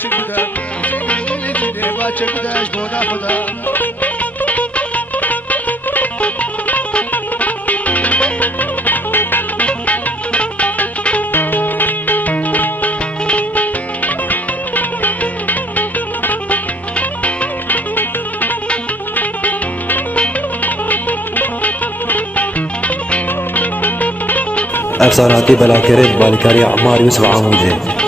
باچه بوده باچه بودش بوده خدا افساناتی بلاکرد بالکاری عمار یوسف عمودی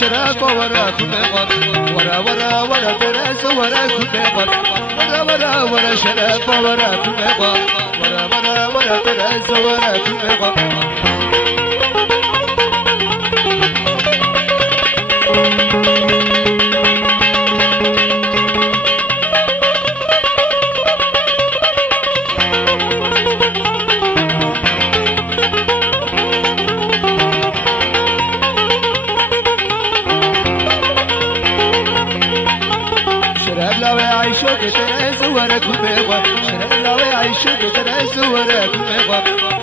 شرف ورا كبر ورا ورا ورا درس ورا كبر ورا ورا ورا شرف ورا كبر ورا ورا ورا درس ورا كبر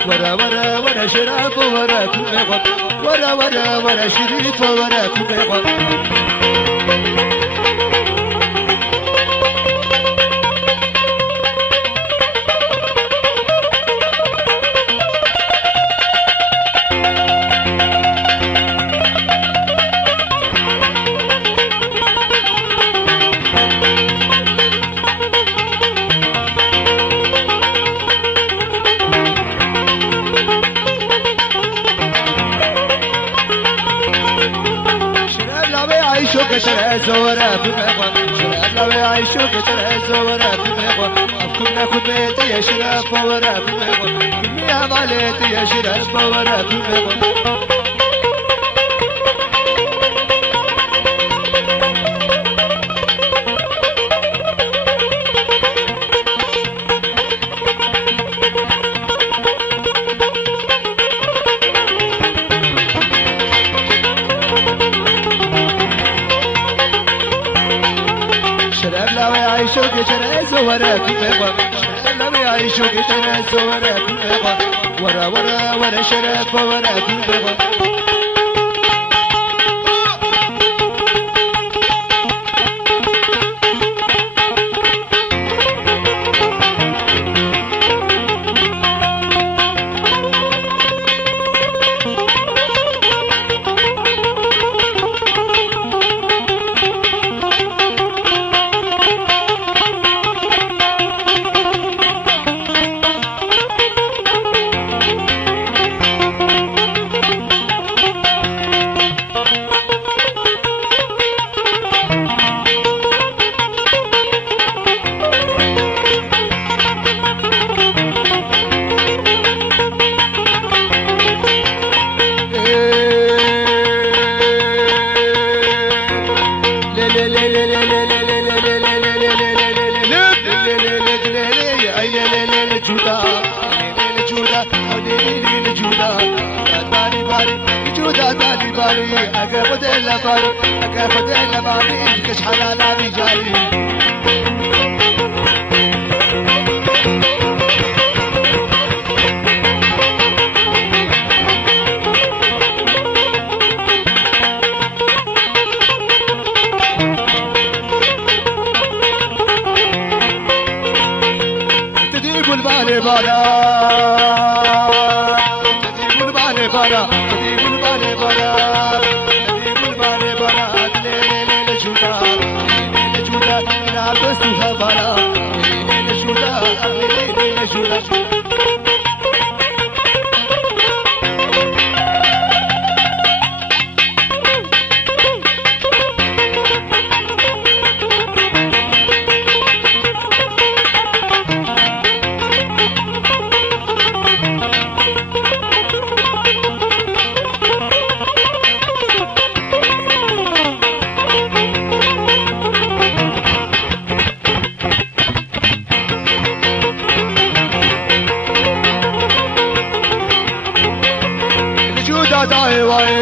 ورا ورا ورا شرف ورا كبر ورا ورا ورا شريف ورا كبر لو يعيشوا بترعز ورا بمغو كنا كنت يا شرف ورا بمغو يا مالتي يا شرف ورا بمغو يعيشوا كترز ورا كبابا لم يعيشوا كترز ورا كبابا ورا ورا ورا شرف ورا كبابا أكافد إلا باري أكافد إلا باري كش حلالا بجاري تجيب البالي بالا تجيب البالي بالا تجيب البالي بالا بسوها بالا نشودا نشودا داي واي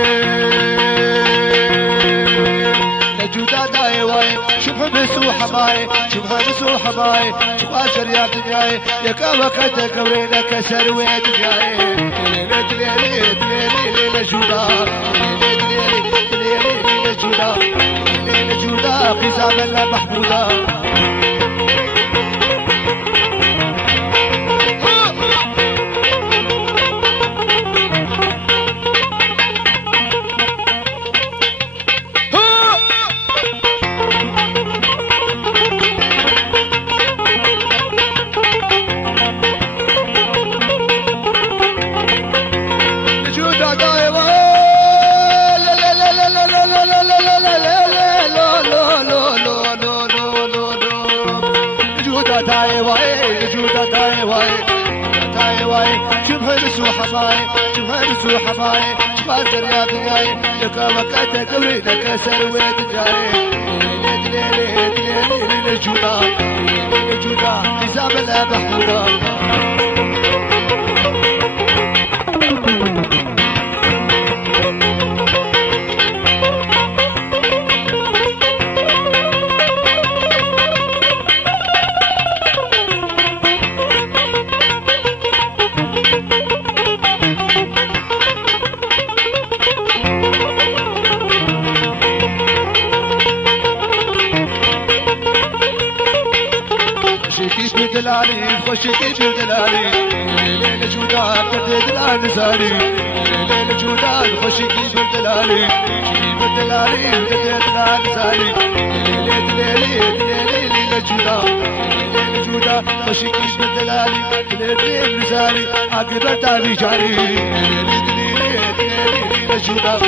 نجودا داي واي شوف بسوح ماي شوف بسوح ماي شوف شريات جاي يا كوكت كورينا كسر ويت جاي ليلي ليلي نجودا ليلي نجودا نجودا خزام الله محمودا شبه بسوح ماي شبه بسوح ماي شبه دريات جاي يكا وكاتا كورينا كسر ويت جاي ليلي نجودا نجودا حساب الله محمودا دلالي خشيتي بدلالي ليل جودا بدل الانساري ليل جودا خشيتي بدلالي بدلالي بدل الانساري ليل جودا ليل جودا خشيتي بدلالي بدل الانساري عقبة تابي جاري ليل جودا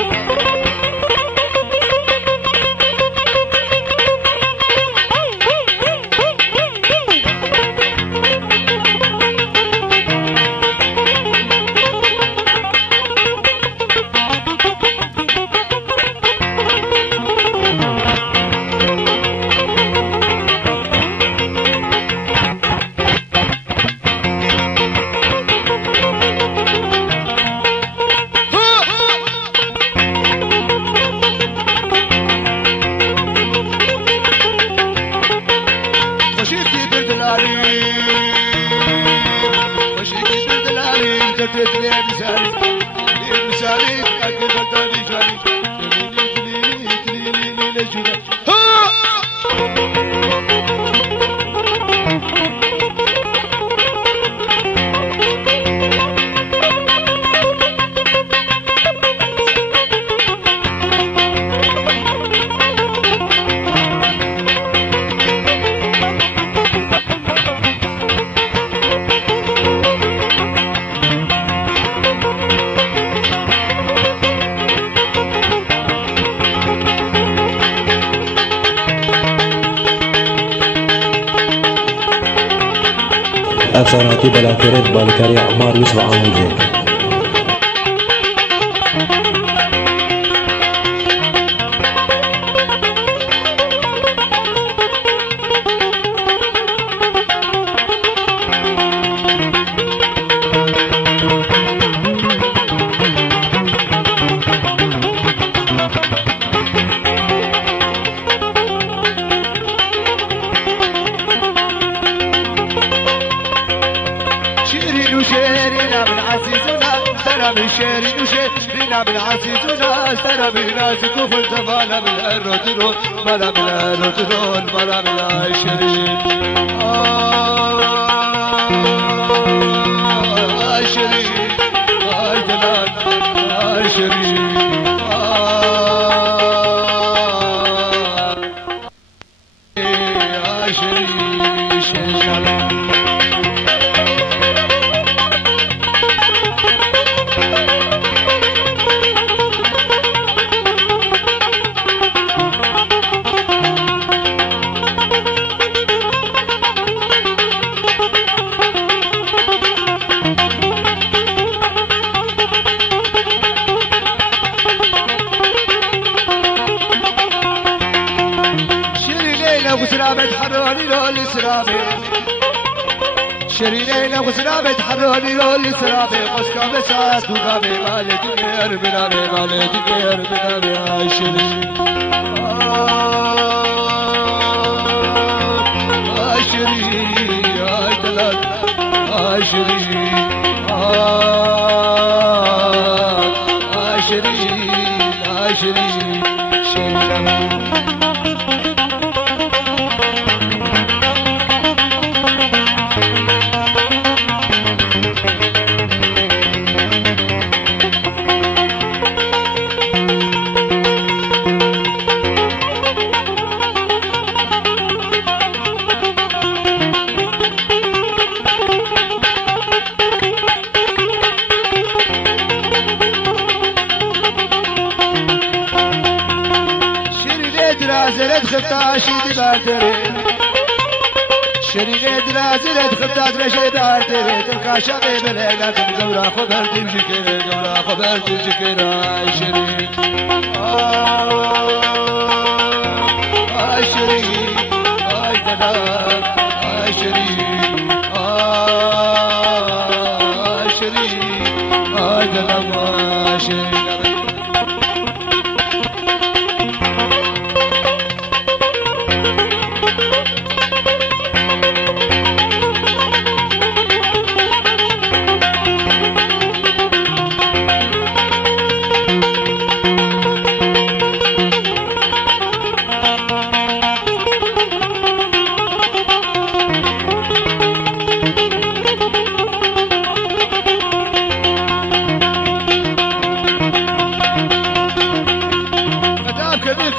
افساناتی بلاکرت بالکاری عمار یوسف عموده. شيرين وشيرين بالعزيزنا ترى بناس كفر تبالا بالرجلون بلا بالرجلون بلا بالعشرين عشرين عجلان عشرين عشرين شيرين وسرابة حروني لول سرابة شرينينا وسرابة حروني لول سرابة قسكا بسات وقابة مالي دمير بنابة مالي دمير بنابة عشرين عشرين عدلال عشرين عشرين عشرين شرين درازلت خفتاشي دي باردري شريني درازلت خفتاش رشي باردري تلقاشا بيبلينا تنقورا خبر تمشكري قورا خبر تمشكري عشرين عشرين عشرين عشرين عشرين عشرين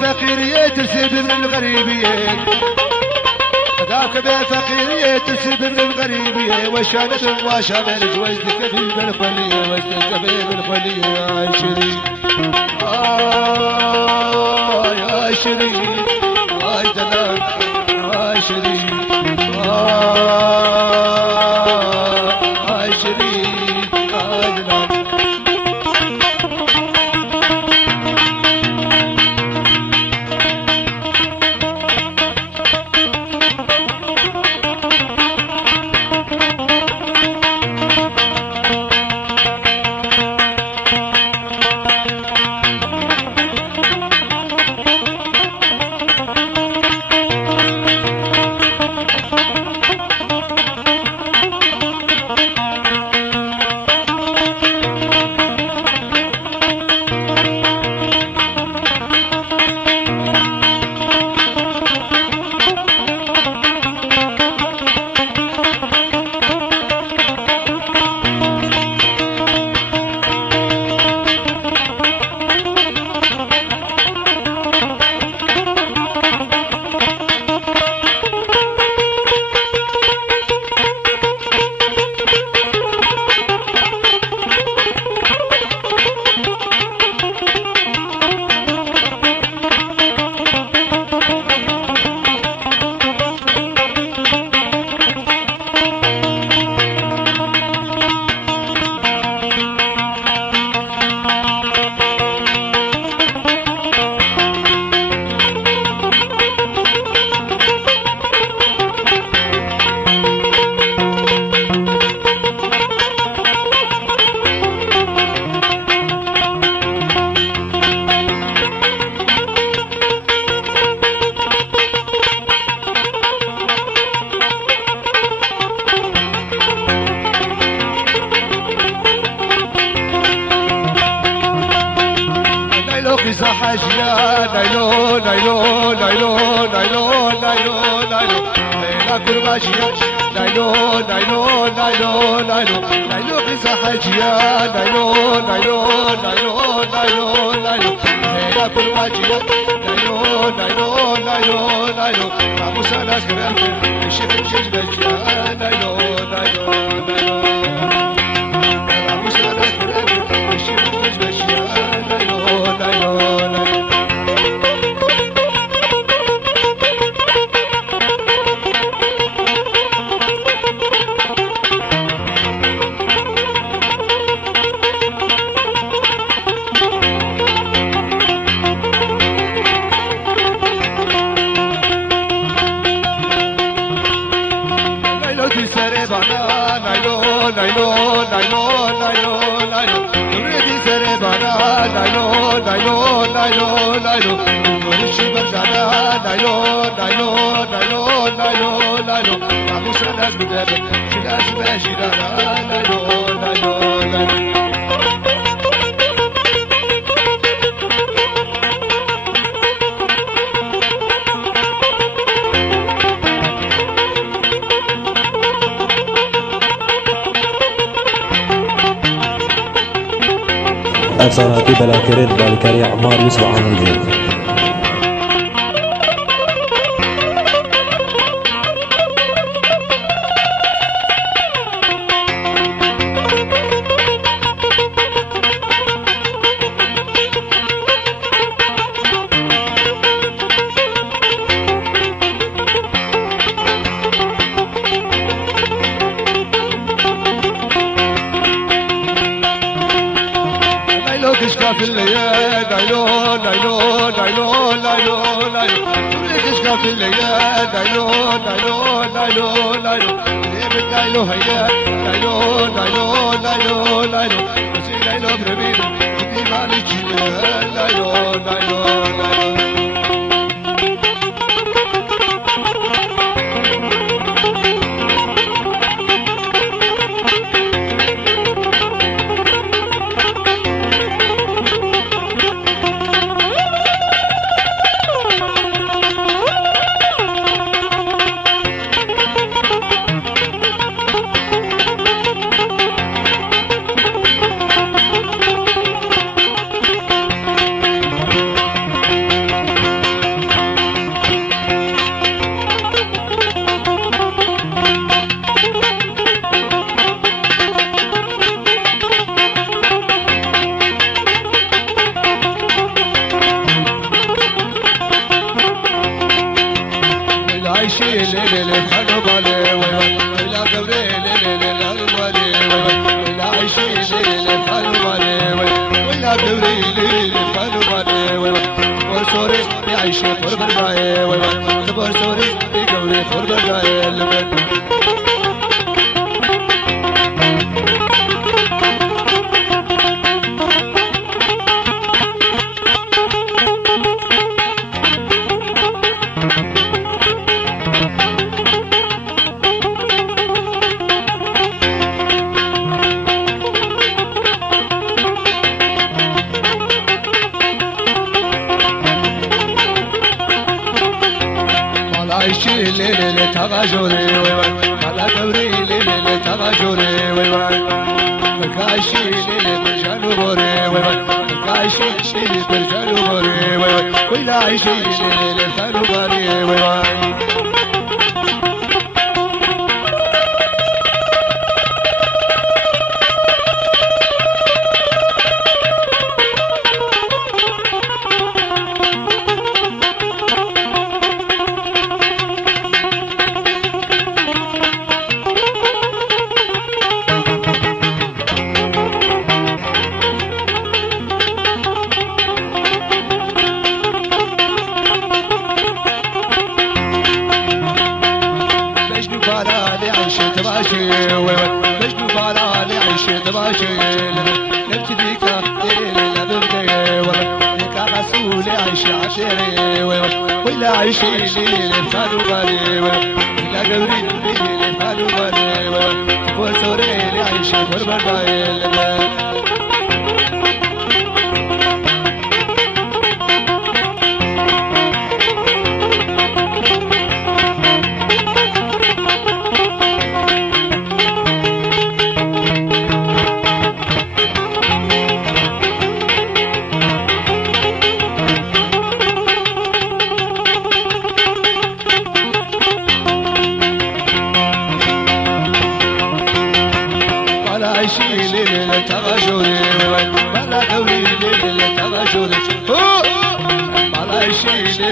فقيرية تسيب من الغريبية ذاك بفقيرية تسيب من الغريبية وشانت وشامل وزنك في بالخلية وزنك في بالخلية عشرين عشرين عشرين عشرين عشرين عشرين نايلو نايلو نايلو نايلو نايلو نايلو ليلى كرماشية نايلو نايلو نايلو نايلو نايلو قصة حاجية نايلو نايلو نايلو نايلو نايلو ليلى كرماشية نايلو نايلو نايلو نايلو ناموس أنا كرم الشيخ الجيش نايلو نايلو نايلو ناموس أنا كرم الشيخ الجيش نايلو نايلو نايلو نايلو نايلو نايلو نايلو تريدي سربانا نايلو نايلو نايلو نايلو ورشي برجانا نايلو نايلو نايلو نايلو نايلو عبوس الناس بدابك شلاش ماشي نايلو نايلو نايلو أبصاراتي بلاكرت بالكاري عمار يوسف عامل في الليل نايلو نايلو نايلو نايلو نايلو تشكى في الليل نايلو نايلو نايلو نايلو نايلو هيا نايلو نايلو نايلو نايلو بس نايلو برميل بدي مالك نايلو نايلو نايلو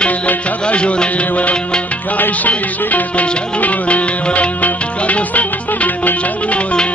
ليلة تغجري كعيشي ليلة برشادوري كدوستي ليلة برشادوري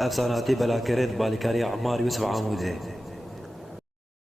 افساناتی بلاکرین بالکاری عمار یوسف عاموده